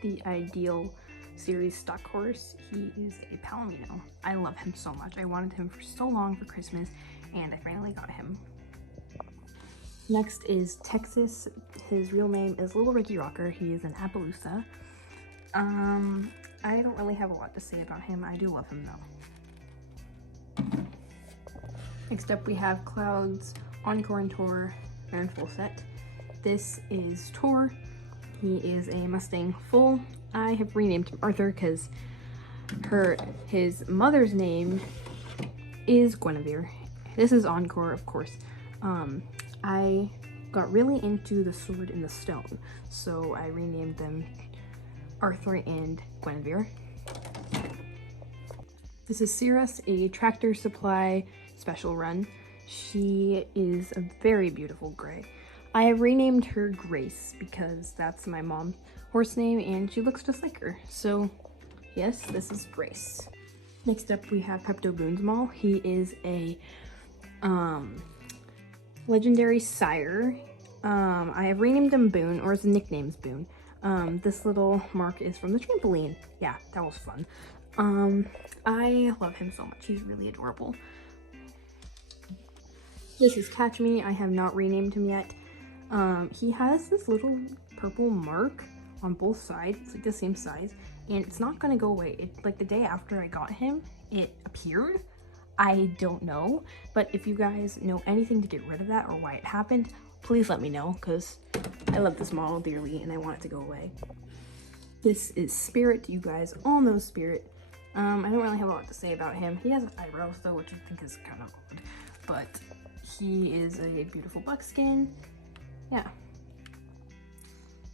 the Ideal series stock horse. He is a Palomino. I love him so much. I wanted him for so long for Christmas, and I finally got him. Next is Texas. His real name is Little Ricky Rocker. He is an Appaloosa. I don't really have a lot to say about him. I do love him though. Next up we have Clouds, Encore and Tor. They're in full set. This is Tor. He is a Mustang full. I have renamed him Arthur because his mother's name is Guinevere. This is Encore, of course. I got really into the Sword in the Stone, so I renamed them Arthur and Guinevere. This is Cirrus, a Tractor Supply special run. She is a very beautiful gray. I have renamed her Grace because that's my mom's horse name and she looks just like her. So yes, this is Grace. Next up we have Pepto Boone's Mall. He is a legendary sire. I have renamed him Boone, or his nickname's Boone. This little mark is from the trampoline. Yeah, that was fun. I love him so much. He's really adorable. This is Catch Me. I have not renamed him yet. He has this little purple mark on both sides. It's like the same size, and it's not gonna go away. Like the day after I got him, it appeared. I don't know, but if you guys know anything to get rid of that or why it happened, please let me know, because I love this model dearly and I want it to go away. This is Spirit. You guys all know Spirit. I don't really have a lot to say about him. He has eyebrows though, which I think is kind of odd, but he is a beautiful buckskin. Yeah.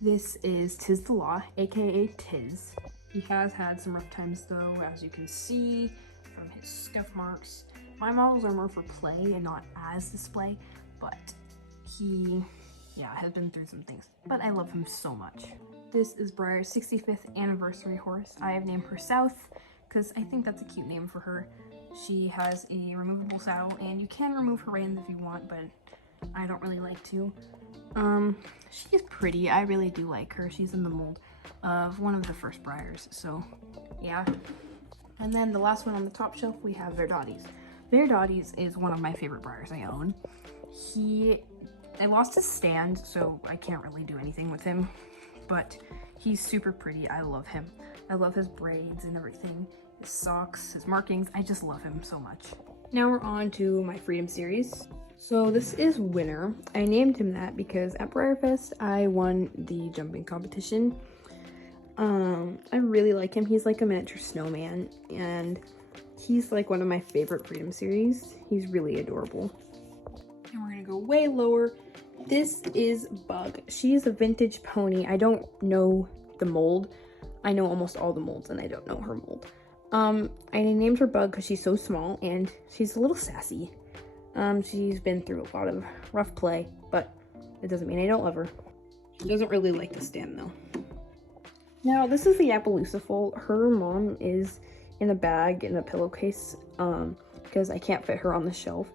This is Tiz the Law, aka Tiz. He has had some rough times though, as you can see from his scuff marks. My models are more for play and not as display, but he, has been through some things. But I love him so much. This is Breyer's 65th anniversary horse. I have named her South because I think that's a cute name for her. She has a removable saddle, and you can remove her reins if you want, but I don't really like to. She's pretty. I really do like her. She's in the mold of one of the first Breyers, so yeah. And then the last one on the top shelf, we have Verdotti's. Verdotti's is one of my favorite Breyers I own. I lost his stand, so I can't really do anything with him, but he's super pretty. I love him. I love his braids and everything, his socks, his markings. I just love him so much. Now we're on to my Freedom series. So this is Winner. I named him that because at Breyerfest I won the jumping competition. I really like him. He's like a miniature snowman, and he's like one of my favorite Freedom series. He's really adorable. And we're gonna go way lower. This is Bug. She's a vintage pony. I don't know the mold. I know almost all the molds, and I don't know her mold. I named her Bug because she's so small and she's a little sassy. She's been through a lot of rough play, but it doesn't mean I don't love her. She doesn't really like to stand though. Now, this is the Appaloosa foal. Her mom is in a bag in a pillowcase because I can't fit her on the shelf.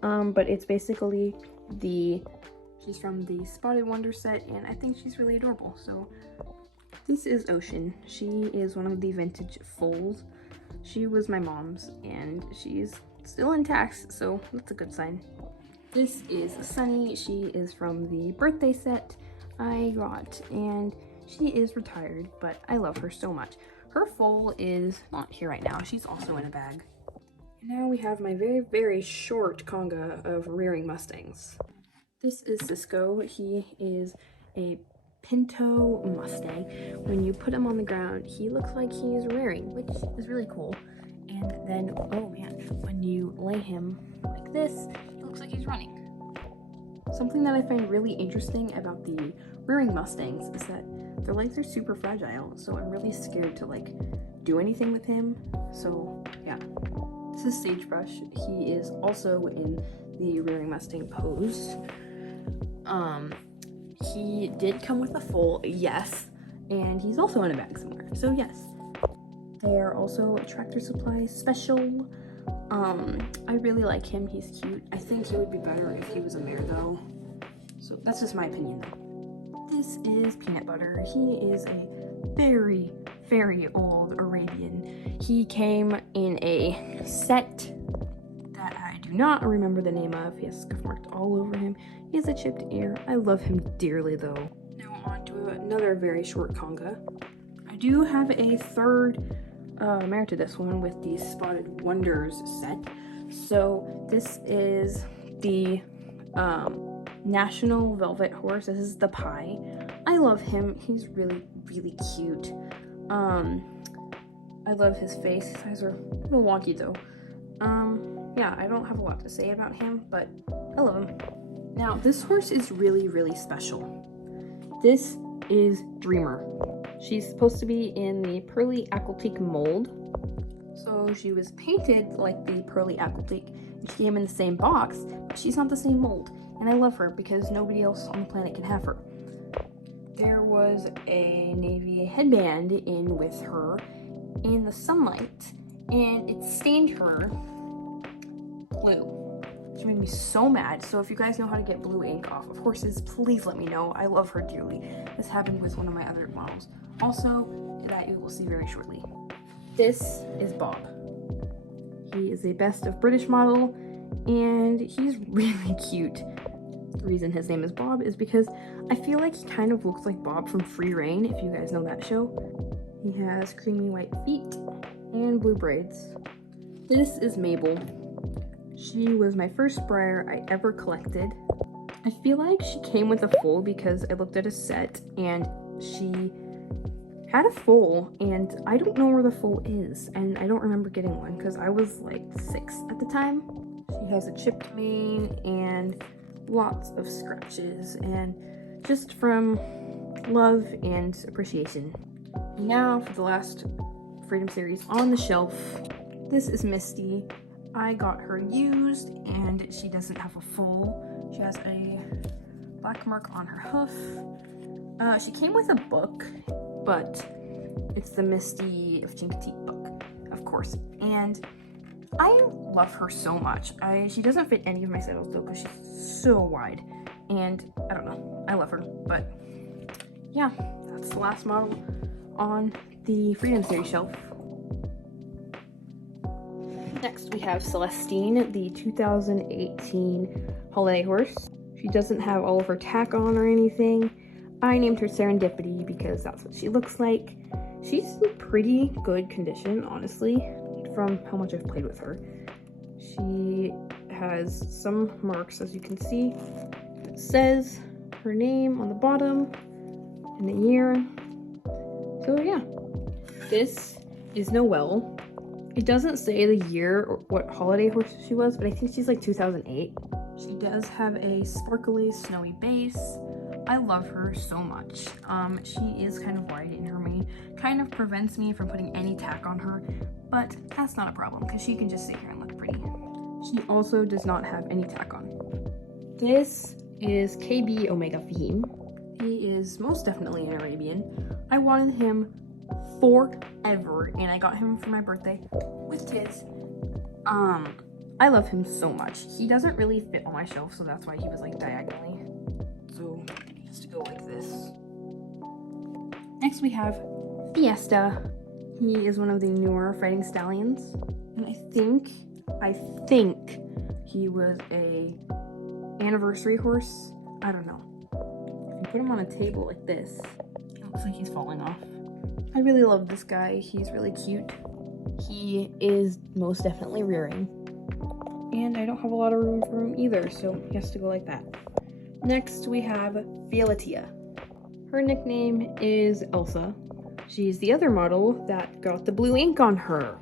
But it's basically she's from the Spotted Wonder set, and I think she's really adorable. So this is Ocean. She is one of the vintage foals. She was my mom's, and she's still intact, so that's a good sign. This is Sunny. She is from the birthday set I got, and she is retired, but I love her so much. Her foal is not here right now. She's also in a bag. Now we have my very, very short conga of rearing Mustangs. This is Cisco. He is a Pinto Mustang. When you put him on the ground, he looks like he is rearing, which is really cool. And then, oh man, when you lay him like this, he looks like he's running. Something that I find really interesting about the rearing Mustangs is that their legs are super fragile, so I'm really scared to like do anything with him. So yeah. This is Sagebrush. He is also in the rearing Mustang pose. He did come with a foal, yes, and he's also in a bag somewhere, so yes. They are also a Tractor Supply special. I really like him. He's cute. I think he would be better if he was a mare though. So that's just my opinion though. This is Peanut Butter. He is a very, very old Arabian. He came in a set that I do not remember the name of. He has scuff marked all over him. He has a chipped ear. I love him dearly though. Now on to another very short conga. I do have a third mare to this one with the Spotted Wonders set. So this is the National Velvet Horse. This is the Pie. I love him. He's really, really cute. I love his face. His eyes are a little wonky though. Yeah, I don't have a lot to say about him, but I love him. Now, this horse is really, really special. This is Dreamer. She's supposed to be in the Pearly Aquatique mold. So she was painted like the Pearly Aquatique, and she came in the same box, but she's not the same mold. And I love her because nobody else on the planet can have her. There was a navy headband in with her in the sunlight, and it stained her blue. Which made me so mad. So if you guys know how to get blue ink off of horses, please let me know. I love her dearly. This happened with one of my other models. Also, that you will see very shortly. This is Bob. He is a best of British model, and he's really cute. The reason his name is Bob is because I feel like he kind of looks like Bob from Free Rein, if you guys know that show. He has creamy white feet and blue braids. This is Mabel. She was my first Breyer I ever collected. I feel like she came with a foal because I looked at a set and she had a foal, and I don't know where the foal is, and I don't remember getting one because I was like 6 at the time. She has a chipped mane and lots of scratches, and just from love and appreciation. Now for the last Freedom Series on the shelf. This is Misty. I got her used, and she doesn't have a foal. She has a black mark on her hoof. She came with a book, but it's the Misty of Chincoteague book, of course. And I love her so much. She doesn't fit any of my saddles though because she's so wide. And I don't know, I love her. But yeah, that's the last model on the Freedom Series shelf. Next we have Celestine, the 2018 holiday horse. She doesn't have all of her tack on or anything. I named her Serendipity because that's what she looks like. She's in pretty good condition, honestly, from how much I've played with her. She has some marks, as you can see. It says her name on the bottom and the year. So yeah, this is Noelle. It doesn't say the year or what holiday horse she was, but I think she's like 2008. She does have a sparkly, snowy base. I love her so much. She is kind of wide in her mane. Kind of prevents me from putting any tack on her, but that's not a problem because she can just sit here and look pretty. She also does not have any tack on. This is KB Omega Fahim. He is most definitely an Arabian. I wanted him forever, and I got him for my birthday with kids. I love him so much. He doesn't really fit on my shelf, so that's why he was like diagonally. So he has to go like this. Next we have Fiesta. He is one of the newer fighting stallions, and I think he was a anniversary horse. I don't know. If you put him on a table like this, it looks like he's falling off. I really love this guy. He's really cute. He is most definitely rearing. And I don't have a lot of room for him either, so he has to go like that. Next, we have Violatia. Her nickname is Elsa. She's the other model that got the blue ink on her.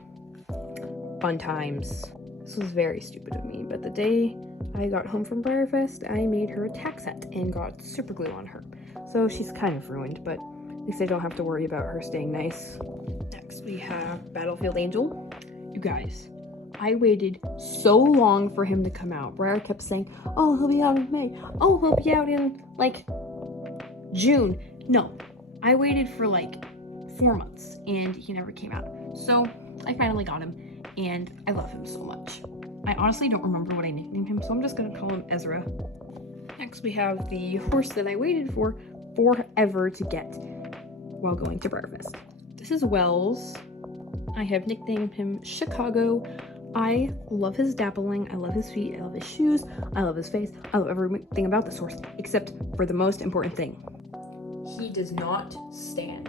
Fun times. This was very stupid of me, but the day I got home from Breyerfest, I made her a tack set and got super glue on her. So she's kind of ruined, but at least I don't have to worry about her staying nice. Next, we have Battlefield Angel. You guys, I waited so long for him to come out. Breyer kept saying, oh, he'll be out in May. Oh, he'll be out in, like, June. No, I waited for, like, 4 months, and he never came out. So, I finally got him, and I love him so much. I honestly don't remember what I nicknamed him, so I'm just gonna call him Ezra. Next, we have the horse that I waited for forever to get. while going to Breyerfest. This is Wells. I have nicknamed him Chicago. I love his dappling, I love his feet, I love his shoes, I love his face, I love everything about this horse, except for the most important thing. He does not stand.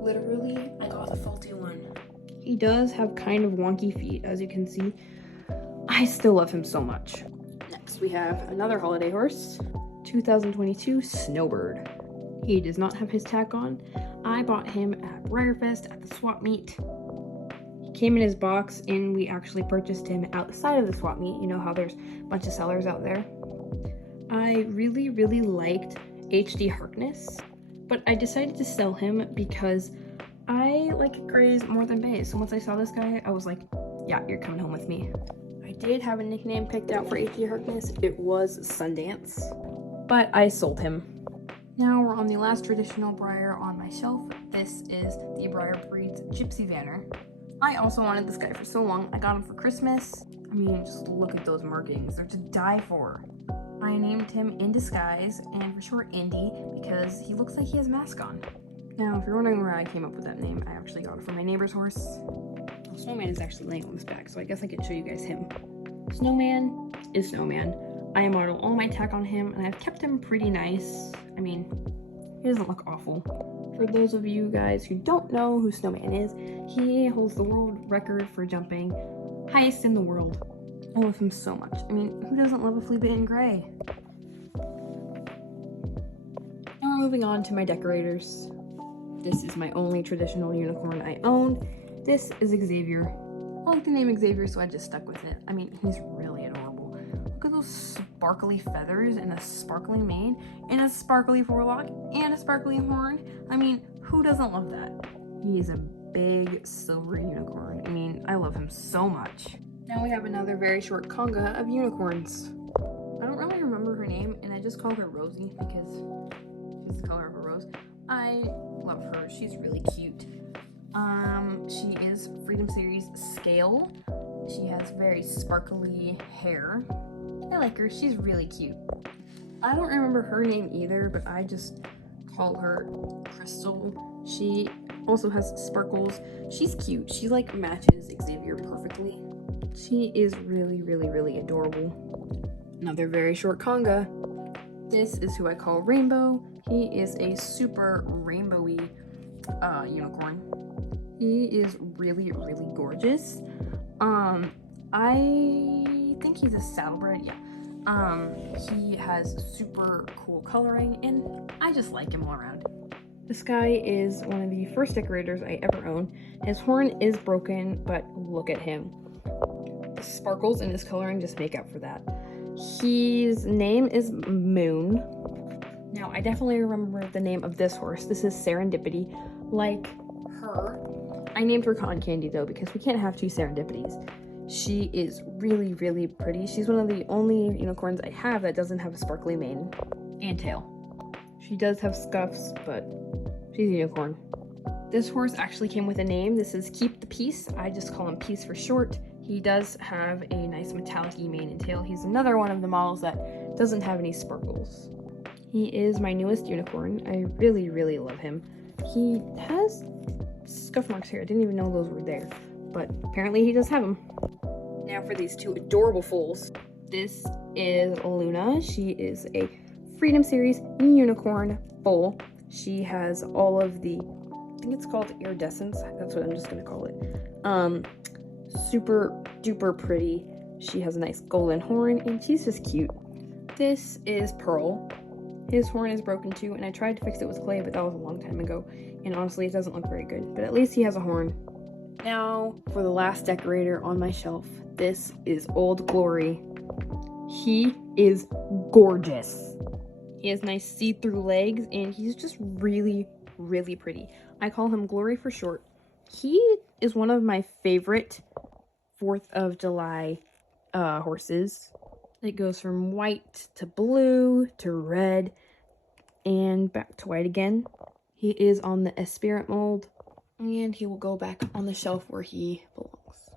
Literally, I got the faulty one. He does have kind of wonky feet, as you can see. I still love him so much. Next, we have another holiday horse, 2022 Snowbird. He does not have his tack on. I bought him at Breyerfest at the swap meet. He came in his box, and we actually purchased him outside of the swap meet. You know how there's a bunch of sellers out there. I really, really liked HD Harkness, but I decided to sell him because I like grays more than bays. So once I saw this guy, I was like, yeah, you're coming home with me. I did have a nickname picked out for HD Harkness. It was Sundance, but I sold him. Now we're on the last traditional Breyer on my shelf. This is the Breyer Breeds Gypsy Vanner. I also wanted this guy for so long. I got him for Christmas. I mean, just look at those markings. They're to die for. I named him In Disguise, and for short, Indy, because he looks like he has a mask on. Now, if you're wondering where I came up with that name, I actually got it from my neighbor's horse. Well, Snowman is actually laying on his back, so I guess I could show you guys him. Snowman is Snowman. I model all my tack on him, and I've kept him pretty nice. I mean, he doesn't look awful. For those of you guys who don't know who Snowman is, he holds the world record for jumping highest in the world. I love him so much. I mean, who doesn't love a flea bitten gray? Now we're moving on to my decorators. This is my only traditional unicorn I own. This is Xavier. I like the name Xavier, so I just stuck with it. I mean, he's really adorable. Look at those sparkly feathers and a sparkling mane and a sparkly forelock and a sparkly horn. I mean, who doesn't love that? He's a big silver unicorn. I mean, I love him so much. Now we have another very short conga of unicorns. I don't really remember her name, and I just call her Rosie because she's the color of a rose. I love her. She's really cute. She is Freedom Series Scale. She has very sparkly hair. I like her. She's really cute. I don't remember her name either, but I just call her Crystal. She also has sparkles. She's cute. She like matches Xavier perfectly. She is really, really, really adorable. Another very short conga. This is who I call Rainbow. He is a super rainbowy unicorn. He is really, really gorgeous. I think he's a saddlebred, yeah. He has super cool coloring, and I just like him all around. This guy is one of the first decorators I ever owned. His horn is broken, but look at him. The sparkles in his coloring just make up for that. His name is Moon. Now, I definitely remember the name of this horse. This is Serendipity. Like her. I named her Cotton Candy, though, because we can't have two Serendipities. She is really, really pretty. She's one of the only unicorns I have that doesn't have a sparkly mane and tail. She does have scuffs, but she's a unicorn. This horse actually came with a name. This is Keep the Peace. I just call him Peace for short. He does have a nice metallic mane and tail. He's another one of the models that doesn't have any sparkles. He is my newest unicorn. I really, really love him. He has scuff marks here. I didn't even know those were there, but apparently he does have them. Now for these two adorable foals. This is Luna. She is a Freedom Series unicorn foal. She has all of the, I think it's called iridescence. That's what I'm just going to call it. Super duper pretty. She has a nice golden horn, and she's just cute. This is Pearl. His horn is broken too, and I tried to fix it with clay, but that was a long time ago, and honestly it doesn't look very good, but at least he has a horn. Now for the last decorator on my shelf. This is Old Glory. He is gorgeous. He has nice see-through legs, and he's just really, really pretty. I call him Glory for short. He is one of my favorite 4th of July horses. It goes from white to blue to red and back to white again. He is on the Esprit mold, and he will go back on the shelf where he belongs.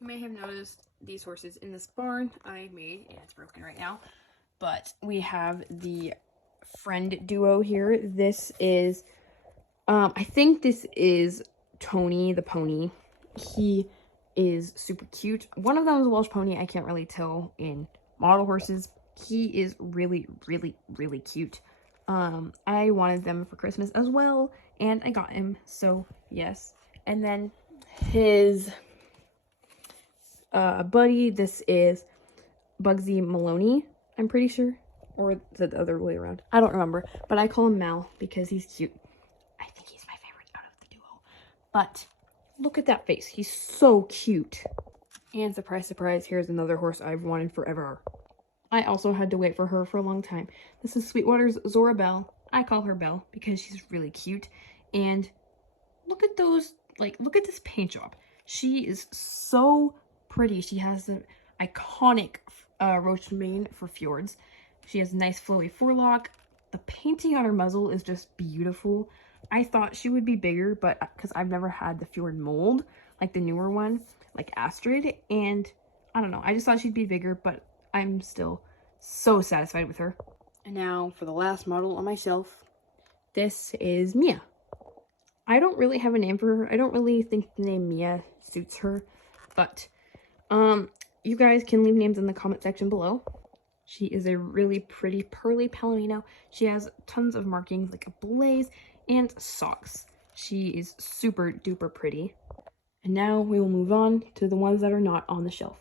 You may have noticed these horses in this barn I made, and it's broken right now, but we have the friend duo here. This is I think this is Tony the pony. He is super cute. One of them is a Welsh pony. I can't really tell in model horses. He is really, really, really cute. I wanted them for Christmas as well, and I got him, so yes. And then his buddy, this is Bugsy Maloney, I'm pretty sure. Or is it the other way around? I don't remember, but I call him Mal because he's cute. I think he's my favorite out of the duo. But look at that face. He's so cute. And surprise, surprise, here's another horse I've wanted forever. I also had to wait for her for a long time. This is Sweetwater's Zora Belle. I call her Belle because she's really cute. And look at those, like, look at this paint job. She is so pretty. She has an iconic roach mane for fjords. She has a nice flowy forelock. The painting on her muzzle is just beautiful. I thought she would be bigger, but because I've never had the fjord mold, like the newer one, like Astrid, and I don't know. I just thought she'd be bigger, but I'm still so satisfied with her. And now for the last model on my shelf. This is Mia. I don't really have a name for her. I don't really think the name Mia suits her, but you guys can leave names in the comment section below. She is a really pretty pearly palomino. She has tons of markings like a blaze and socks. She is super duper pretty. And now we will move on to the ones that are not on the shelf.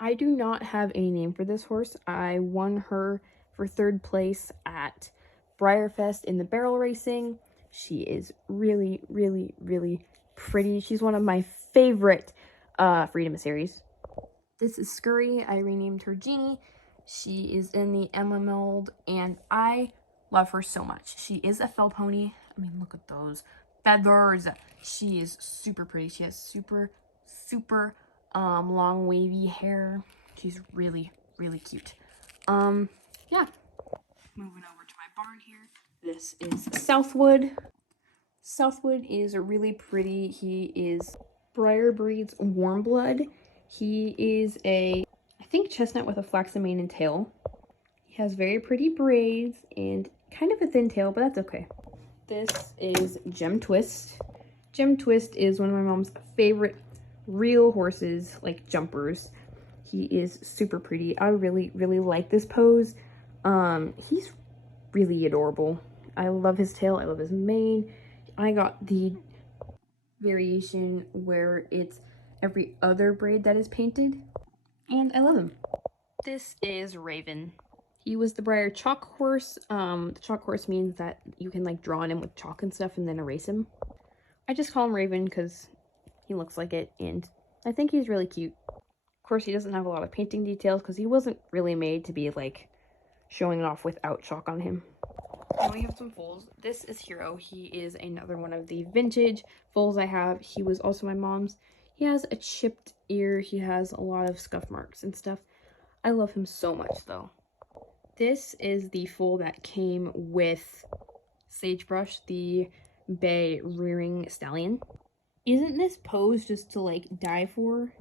I do not have a name for this horse. I won her for 3rd place at Breyer Fest in the barrel racing. She is really, really, really pretty. She's one of my favorite Freedom series. This is Scurry. I renamed her Jeannie. She is in the Emma mold, and I love her so much. She is a fell pony. I mean, look at those feathers. She is super pretty. She has super, super long wavy hair. She's really, really cute. Yeah. Moving over to my barn here. This is Southwood. Southwood is really pretty. He is Breyer breed's warm blood. He is I think chestnut with a flaxen mane and tail. He has very pretty braids and kind of a thin tail, but that's okay. This is Gem Twist. Gem Twist is one of my mom's favorite real horses, like jumpers. He is super pretty. I really, really like this pose. He's really adorable. I love his tail. I love his mane. I got the variation where it's every other braid that is painted, and I love him. This is Raven. He was the Breyer chalk horse. The chalk horse means that you can like draw on him with chalk and stuff and then erase him. I just call him Raven because he looks like it, and I think he's really cute. Of course, he doesn't have a lot of painting details because he wasn't really made to be like showing it off without chalk on him. Now we have some foals. This is Hero. He is another one of the vintage foals I have. He was also my mom's. He has a chipped ear. He has a lot of scuff marks and stuff. I love him so much though. This is the foal that came with Sagebrush, the bay rearing stallion. Isn't this pose just to like die for?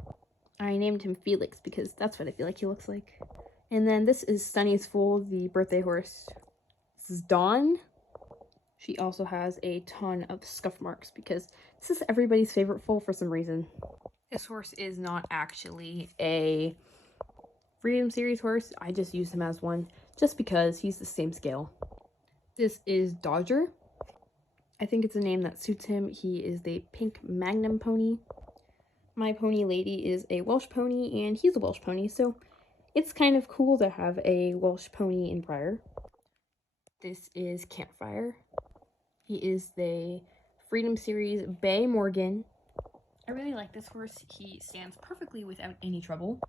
I named him Felix because that's what I feel like he looks like. And then this is Sunny's foal, the birthday horse. This is Dawn. She also has a ton of scuff marks because this is everybody's favorite foal for some reason. This horse is not actually a Freedom Series horse. I just use him as one just because he's the same scale. This is Dodger. I think it's a name that suits him. He is the pink Magnum pony. My pony lady is a Welsh pony and he's a Welsh pony, so it's kind of cool to have a Welsh pony in Breyer. This is Campfire. He is the Freedom Series Bay Morgan. I really like this horse. He stands perfectly without any trouble,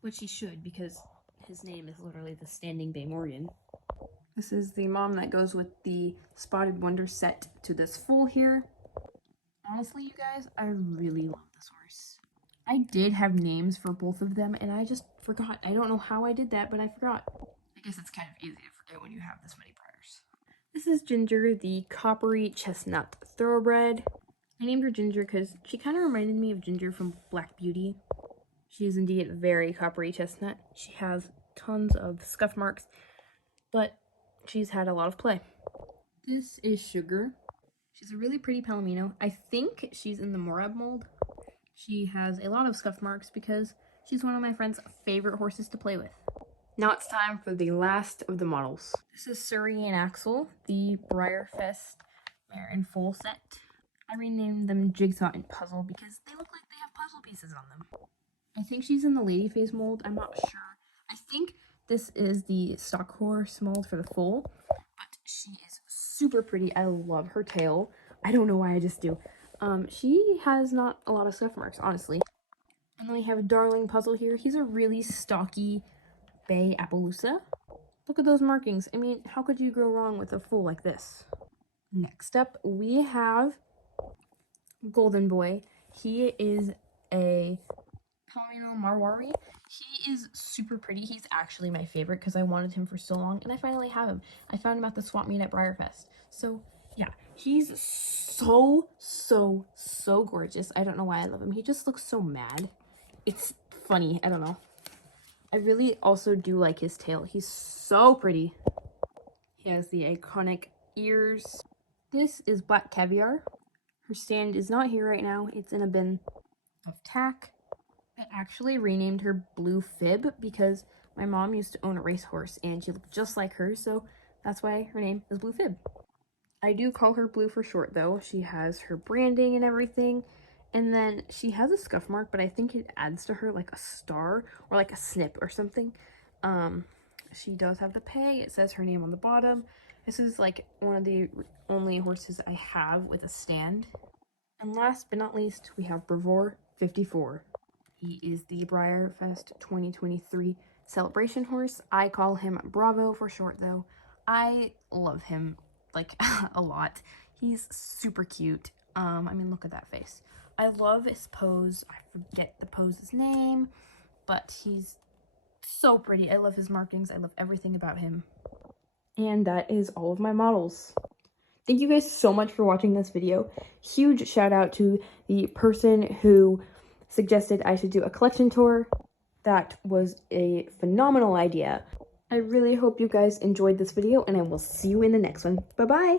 which he should because his name is literally the Standing Bay Morgan. This is the mom that goes with the Spotted Wonder set to this foal here. Honestly, you guys, I really love this horse. I did have names for both of them, and I just forgot. I don't know how I did that, but I forgot. I guess it's kind of easy to forget when you have this many Breyers. This is Ginger, the coppery chestnut thoroughbred. I named her Ginger because she kind of reminded me of Ginger from Black Beauty. She is indeed very coppery chestnut. She has tons of scuff marks, but she's had a lot of play. This is Sugar. She's a really pretty Palomino. I think she's in the Morab mold. She has a lot of scuff marks because she's one of my friend's favorite horses to play with. Now it's time for the last of the models. This is Surrey and Axel, the Breyer Fest Mare and Foal set. I renamed them Jigsaw and Puzzle because they look like they have puzzle pieces on them. I think she's in the lady face mold. I'm not sure. I think this is the stock horse mold for the foal, but she is super pretty. I love her tail. I don't know why, I just do. She has not a lot of scuff marks, honestly. And then we have a Darling Puzzle here. He's a really stocky Bay Appaloosa. Look at those markings. I mean, how could you go wrong with a foal like this? Next up, we have Golden Boy. He is a Palomino Marwari. He is super pretty. He's actually my favorite because I wanted him for so long, and I finally have him. I found him at the swap meet at Breyerfest. So yeah, he's so gorgeous. I don't know why I love him. He just looks so mad. It's funny. I don't know. I really also do like his tail. He's so pretty. He has the iconic ears. This is Black Caviar. Her stand is not here right now. It's in a bin of tack. I actually renamed her Blue Fib because my mom used to own a racehorse and she looked just like her, so that's why her name is Blue Fib. I do call her Blue for short though. She has her branding and everything, and then she has a scuff mark, but I think it adds to her like a star or like a snip or something. She does have the pay. It says her name on the bottom. This is like one of the only horses I have with a stand. And last but not least, we have Brewer 54. He is the Breyerfest 2023 celebration horse. I call him Bravo for short though. I love him like a lot. He's super cute. I mean, look at that face. I love his pose. I forget the pose's name, but he's so pretty. I love his markings. I love everything about him. And that is all of my models. Thank you guys so much for watching this video. Huge shout out to the person who suggested I should do a collection tour. That was a phenomenal idea. I really hope you guys enjoyed this video, and I will see you in the next one. Bye-bye!